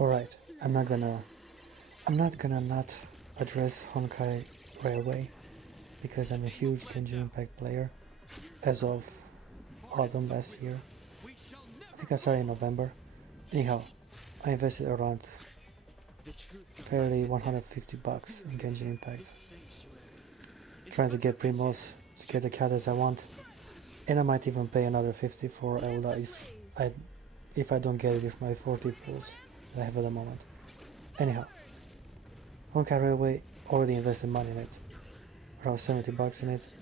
Alright, I'm not gonna not address Honkai Railway because I'm a huge Genjin Impact player as of autumn last year. I think I started in November. Anyhow, I invested around fairly 150 bucks in Genjin Impact, trying to get primos, to get the characters I want, and I might even pay another 50 for Elda if I don't get it with my 40 pulls that I have at the moment. Anyhow, Honkai Railway already invested money in it, around 70 bucks in it,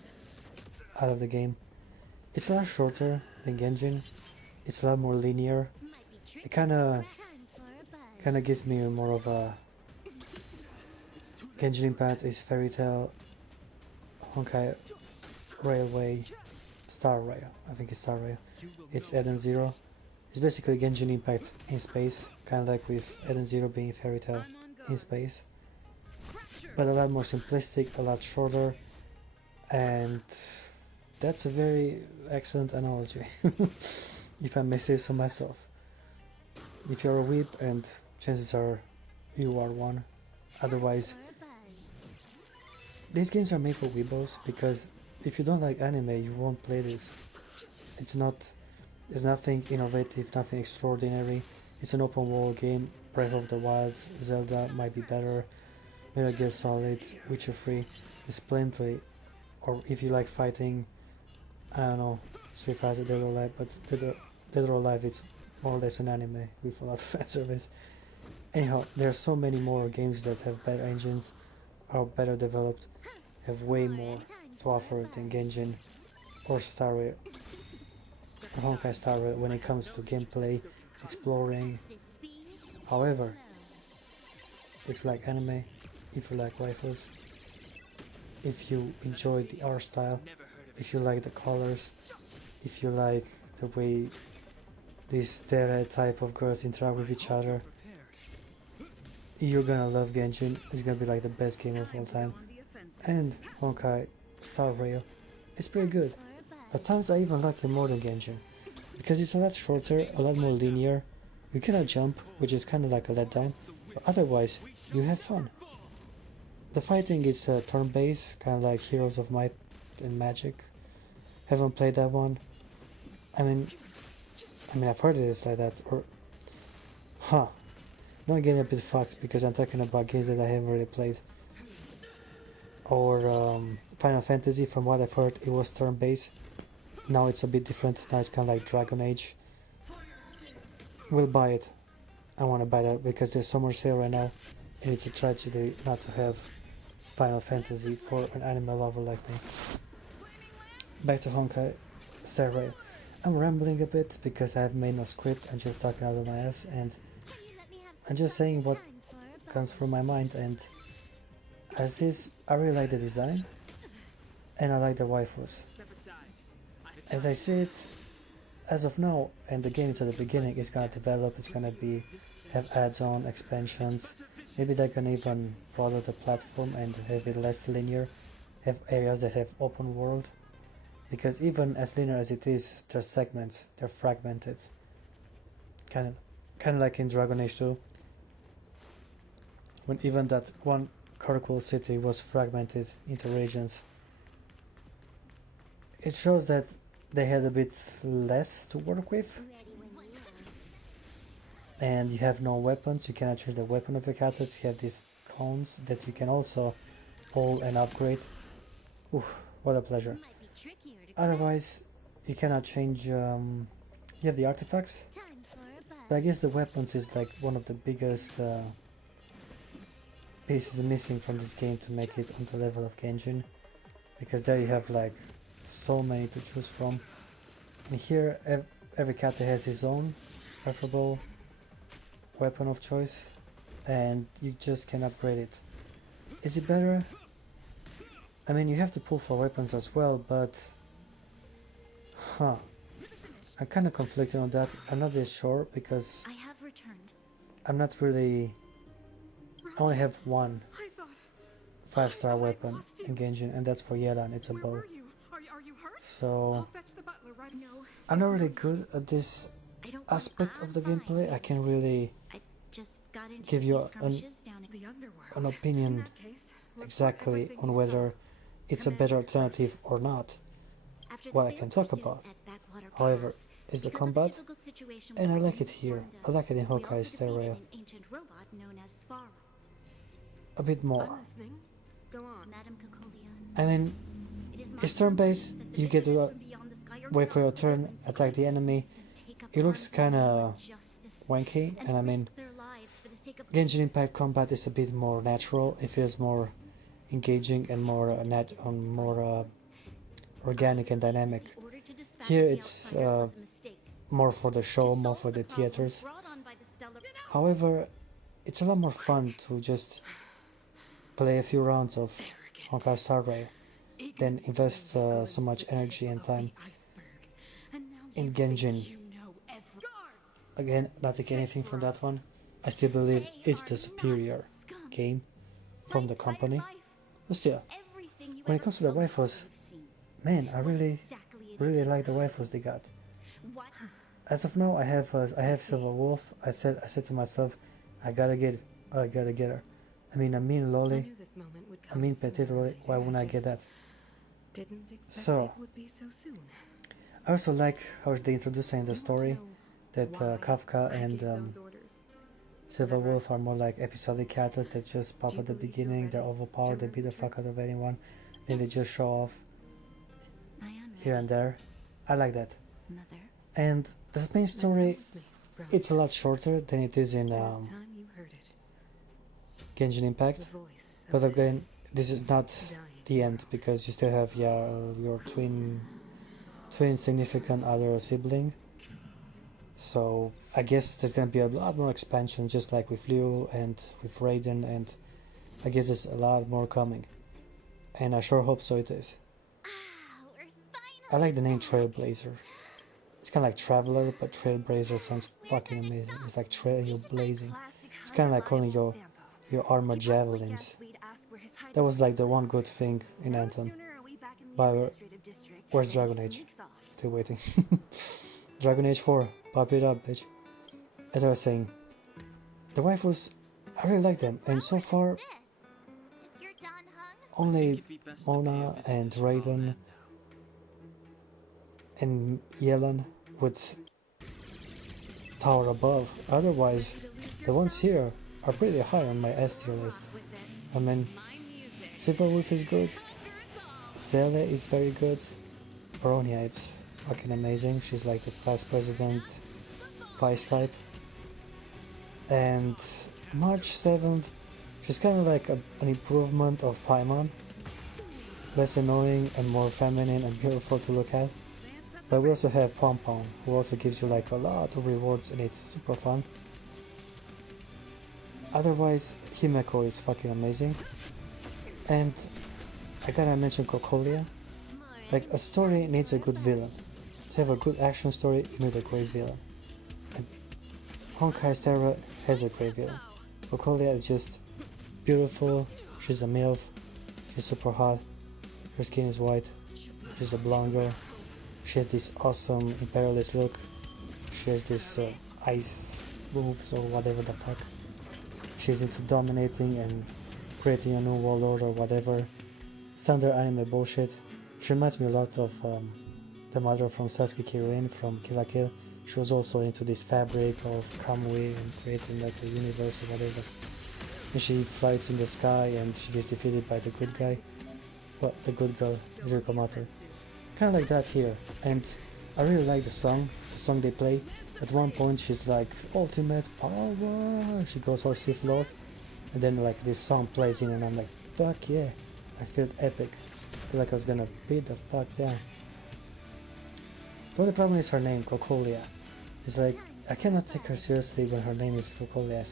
out of the game. It's a lot shorter than Genjin, it's a lot more linear. It kinda gives me more of a Genjin Impact is Fairy Tail, Honkai Railway, StarRail, I think it's StarRail. It's Edens Zero. It's basically Genjin Impact in space, kind of like with Edens Zero being Fairy Tail in space. But a lot more simplistic, a lot shorter, and that's a very excellent analogy, if I may say so myself. If you're a weeb, and chances are you are one, otherwise these games are made for weebos, because if you don't like anime you won't play this. There's nothing innovative, nothing extraordinary. It's an open world game. Breath of the Wild, Zelda might be better, Metal Gear Solid, Witcher 3, there's plenty. Or if you like fighting, I don't know, Street Fighter, Dead or Alive, but Dead or Alive it's more or less an anime with a lot of fan service. Anyhow, there are so many more games that have better engines, are better developed, have way more to offer than Genjin or StarRail, or Honkai StarRail when it comes to gameplay, exploring. However, if you like anime, if you like waifus, if you enjoy the art style, if you like the colors, if you like the way these dere type of girls interact with each other, you're gonna love Genjin. It's gonna be like the best game of all time. And Honkai StarRail is pretty good. At times I even like it more than Genjin, because it's a lot shorter, a lot more linear. You cannot jump, which is kind of like a letdown, but otherwise you have fun. The fighting is turn-based, kind of like Heroes of Might and Magic. Haven't played that one. I mean I've heard it is like that, or not getting a bit fucked because I'm talking about games that I haven't really played. Or Final Fantasy, from what I've heard, it was turn-based. Now it's a bit different. Now it's kind of like Dragon Age. We'll buy it. I want to buy that because there's summer sale right now, and it's a tragedy not to have Final Fantasy for an anime lover like me. Back to Honkai StarRail. I'm rambling a bit because I have made no script. I'm just talking out of my ass, and I'm just saying what comes through my mind. And as this, I really like the design, and I like the waifus. As I see it, as of now, and the game is at the beginning, it's gonna develop, it's gonna have add-on expansions. Maybe they can even broaden the platform and have it less linear, have areas that have open world. Because even as linear as it is, there's segments, they're fragmented. Kind of like in Dragon Age 2, when even that one Kirkwall city was fragmented into regions. It shows that they had a bit less to work with. And you have no weapons, you cannot change the weapon of your character. You have these cones that you can also pull and upgrade. Oof, what a pleasure. Otherwise, you cannot change, you have the artifacts, but I guess the weapons is like one of the biggest pieces missing from this game to make it on the level of Genjin, because there you have like so many to choose from, and here every character has his own preferable weapon of choice, and you just can upgrade it. Is it better? I mean, you have to pull for weapons as well, but I'm kind of conflicted on that. I'm not really sure because I'm not really. I only have one 5-star weapon in Genjin, and that's for Yelan. It's a bow. So I'm not really good at this aspect of the gameplay. I can't really give you an opinion exactly on whether it's a better alternative or not. What I can talk about, however, is the combat, and I like it here. I like it in Honkai StarRail a bit more. I mean, it's turn-based, you get to wait for your turn, attack the enemy. It looks kinda wanky, and I mean, Genjin Impact combat is a bit more natural. It feels more engaging and more organic and dynamic. Here it's more for the show, more for the theaters. However, it's a lot more fun to just play a few rounds of Honkai StarRail than invest so much energy and time in Genjin. Again, not taking anything from that one. I still believe it's the superior game from the company. But still, when it comes to the waifus, man, I really like the waifus they got. As of now, I have Silver Wolf. I said to myself, I gotta get her. I mean, a mean lolly, a mean petite lolly. Why wouldn't I get that? So, I also like how they introduced her in the story that Kafka and Silver Wolf are more like episodic characters that just pop at the beginning. They're overpowered. They beat the fuck out of anyone. Then they just show off here and there. I like that. And the main story, it's a lot shorter than it is in Genjin Impact. But again, this is not the end because you still have your twin significant other sibling. So I guess there's gonna be a lot more expansion, just like with Liu and with Raiden, and I guess there's a lot more coming. And I sure hope so it is. I like the name Trailblazer. It's kind of like Traveler, but Trailblazer sounds fucking amazing. It's like trail blazing. It's kind of like calling your armor javelins. That was like the one good thing in Anthem. But where's Dragon Age? Still waiting. Dragon Age 4, pop it up, bitch. As I was saying, the waifus, I really like them, and so far, only Mona and Raiden and Yelan would tower above. Otherwise, the ones here are pretty high on my S tier list. I mean, Silver Wolf is good, Zele is very good, Bronya, it's fucking amazing. She's like the class president vice type. And March 7th, she's kind of like an improvement of Paimon. Less annoying and more feminine and beautiful to look at. But we also have Pom Pom, who also gives you like a lot of rewards and it's super fun. Otherwise, Himeko is fucking amazing. And I gotta mention Cocolia. Like, a story needs a good villain. To have a good action story, you need a great villain. And Honkai StarRail has a great villain. Cocolia is just beautiful, she's a MILF, she's super hot, her skin is white, she's a blonde girl, she has this awesome imperialist look, she has this ice moves or whatever the fuck. She's into dominating and creating a new warlord or whatever. It's under anime bullshit. She reminds me a lot of the mother from Sasuke Kirin from Kill la Kill. She was also into this fabric of Kamui and creating like a universe or whatever. And she fights in the sky and she gets defeated by the good guy. Well, the good girl, Yuriko Mato. Kinda like that here. And I really like the song they play. At one point she's like, ultimate power! She goes all Sith Lord. And then like this song plays in and I'm like, fuck yeah. I felt epic. I feel like I was gonna beat the fuck down. The only problem is her name, Cocolia. It's like, I cannot take her seriously when her name is Cocolia. It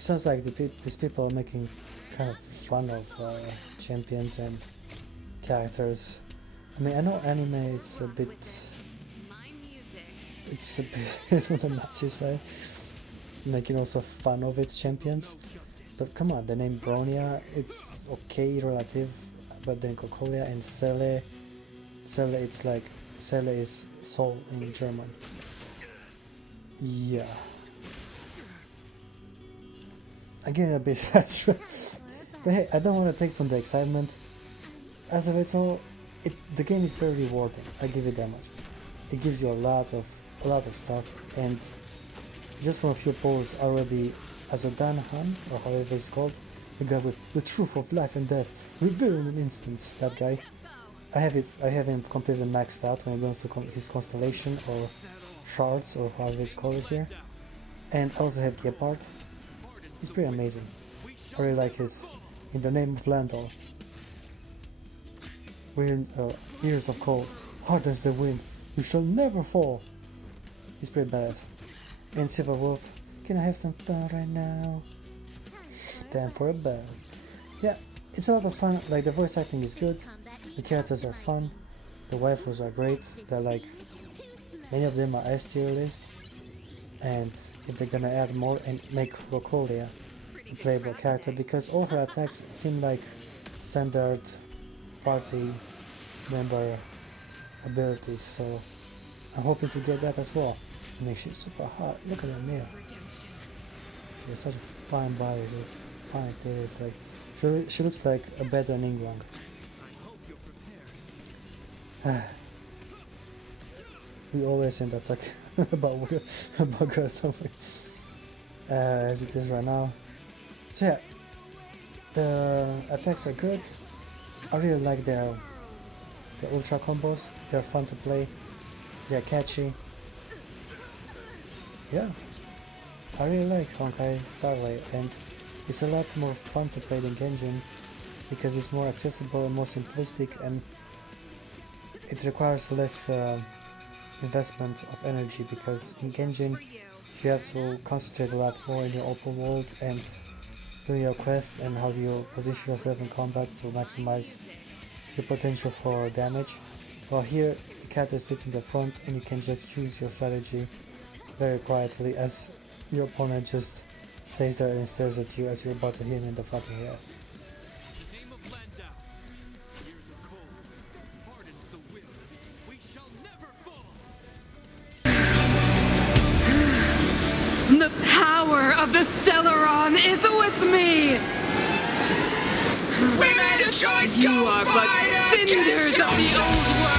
sounds like these people are making kind of fun of champions and characters. I mean, I know anime, it's a bit on the Nazi side, making also fun of its champions. But come on, the name Bronya, it's okay, relative, but then Cocolia and Cele, it's like, Cele is soul in German. Yeah. I'm getting a bit frustrated. But hey, I don't want to take from the excitement. As of it's all, the game is very rewarding. I give it that much. It gives you a lot of stuff, and just from a few polls already, as a Dan Han, or however it's called, the guy with the truth of life and death, revealed in an instant. That guy. I have him completely maxed out when it comes to his constellation or shards or however it's called here. And I also have Gepard. He's pretty amazing. I really like his In the Name of Landor. Years of cold, hard as the wind, you shall never fall. He's pretty badass. And Silver Wolf, can I have some fun right now? Time for a buzz. Yeah, it's a lot of fun. Like, the voice acting is good, the characters are fun, the waifus are great. They're like, many of them are S tier list, and if they're gonna add more and make Rocolia a playable character, because all her attacks seem like standard party member abilities, so I'm hoping to get that as well. I mean, she's super hot. Look at that mirror. She has such a fine body with fine titties. Like, she looks like a better Ningguang. We always end up talking about girls, don't we? As it is right now. So yeah, the attacks are good. I really like their ultra combos. They're fun to play. They're catchy. Yeah, I really like Honkai StarRail, and it's a lot more fun to play than Genjin because it's more accessible and more simplistic, and it requires less investment of energy, because in Genjin you have to concentrate a lot more in your open world and doing your quests and how do you position yourself in combat to maximize your potential for damage. While here the character sits in the front and you can just choose your strategy very quietly as your opponent just stays there and stares at you as you're about to hit him in the fucking head. The power of the Stellaron is with me! We made a choice, You are but cinders of the old world!